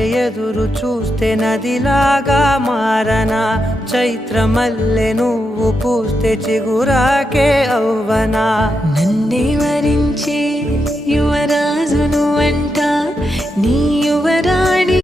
ఎదురు చూస్తే నదిలాగా మారనా చైత్రమల్లె నువ్వు పూస్తే చిగురాకే అవ్వనా నన్నే వరించే యువరాజును అంట నీ యువ